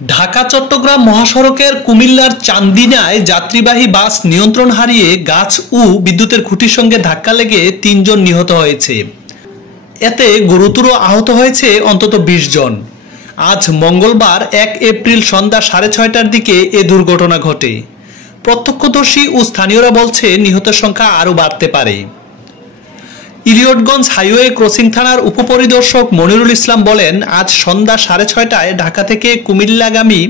ঢাকা চট্টগ্রাম মহাসড়কের কুমিল্লার চান্দিনায় যাত্রীবাহী বাস নিয়ন্ত্রণ হারিয়ে গাছ ও বিদ্যুতের খুঁটির সঙ্গে ধাক্কা লেগে ৩ জন নিহত হয়েছে। এতে গুরুতর আহত হয়েছে অন্তত ২০ জন। আজ মঙ্গলবার ১ এপ্রিল সন্ধ্যা ৬:৩০টার দিকে এ দুর্ঘটনা ঘটে। প্রত্যক্ষদর্শী ও স্থানীয়রা বলছে নিহতের সংখ্যা আরও বাড়তে পারে। ইলিয়টগঞ্জ হাইওয়ে ক্রসিং থানার উপপরিদর্শক মনিরুল ইসলাম বলেন, আজ সন্ধ্যা ৬:৩০টায় ঢাকা থেকে কুমিল্লাগামী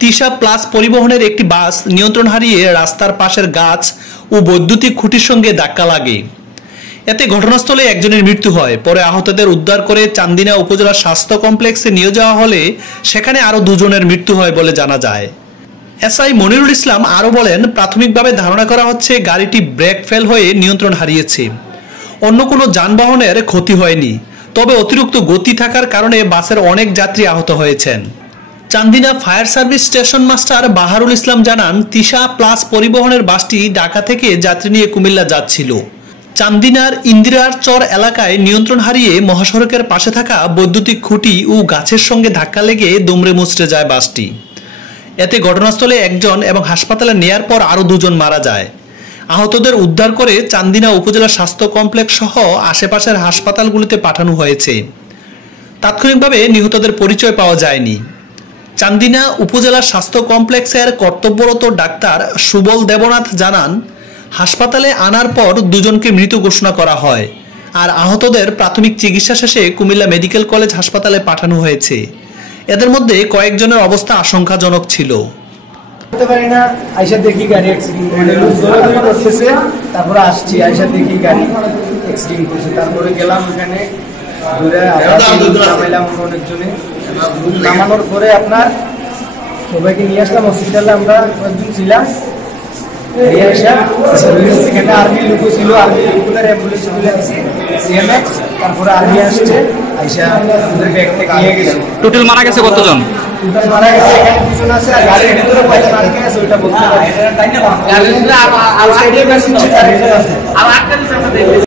তিশা প্লাস পরিবহনের একটি বাস নিয়ন্ত্রণ হারিয়ে রাস্তার পাশের গাছ ও বৈদ্যুতিক খুঁটির সঙ্গে ধাক্কা লাগে। এতে ঘটনাস্থলে একজনের মৃত্যু হয়। পরে আহতদের উদ্ধার করে চান্দিনা উপজেলা স্বাস্থ্য কমপ্লেক্সে নিয়ে যাওয়া হলে সেখানে আরও ২ জনের মৃত্যু হয় বলে জানা যায়। এসআই মনিরুল ইসলাম আরও বলেন, প্রাথমিকভাবে ধারণা করা হচ্ছে গাড়িটি ব্রেক ফেল হয়ে নিয়ন্ত্রণ হারিয়েছে। অন্য কোনো যানবাহনের ক্ষতি হয়নি, তবে অতিরিক্ত গতি থাকার কারণে বাসের অনেক যাত্রী আহত হয়েছেন। Chandina fire service station master Baharul Islam জানান, তিশা প্লাস পরিবহনের বাসটি ঢাকা থেকে যাত্রী নিয়ে কুমিল্লা যাচ্ছিল। চান্দিনার ইন্দিরার চর এলাকায় নিয়ন্ত্রণ হারিয়ে মহাসড়কের পাশে থাকা বৈদ্যুতিক খুঁটি ও গাছের সঙ্গে ধাক্কা লেগে দুমড়ে মুচড়ে যায় বাসটি। এতে ঘটনাস্থলে একজন এবং হাসপাতালে নেয়ার পর আরও ২ জন মারা যায়। আহতদের উদ্ধার করে চান্দিনা উপজেলা স্বাস্থ্য কমপ্লেক্স সহ আশেপাশের হাসপাতালগুলিতে পাঠানো হয়েছে। তাৎক্ষণিকভাবে নিহতদের পরিচয় পাওয়া যায়নি। চান্দিনা উপজেলা স্বাস্থ্য কমপ্লেক্সের কর্তব্যরত ডাক্তার সুবল দেবনাথ জানান, হাসপাতালে আনার পর ২ জনকে মৃত ঘোষণা করা হয়, আর আহতদের প্রাথমিক চিকিৎসা শেষে কুমিল্লা মেডিকেল কলেজ হাসপাতালে পাঠানো হয়েছে। এদের মধ্যে কয়েকজনের অবস্থা আশঙ্কাজনক ছিল। পারি না, আইসা দেখি গাড়ি দৌড়াদৌড়ি করতেছে, তারপরে আসছি, আইসা দেখি গাড়ি অ্যাক্সিডেন্ট করছে। তারপরে গেলাম ওখানে ঘুরে নামাইলাম অনেকজনে। নামানোর পরে আপনার সবাইকে নিয়ে আসলাম হসপিটালে। আমরা কয়েকজন ছিলাম, নিয়ে আসা সেখানে আর্মি লোকও ছিল, আর্মি লোকগুলোর অ্যাম্বুলেন্স তুলে দিচ্ছি সিএমএক্স। তারপরে আর্মি আসছে, আইসা ওদের ব্যাগ থেকে নিয়ে গেছে। টোটাল মারা গেছে কতজন? মারা গেছে এখানে ২ জন আছে, আর গাড়ির ভিতরে কয়জন মারা গেছে ওইটা বলতে পারি।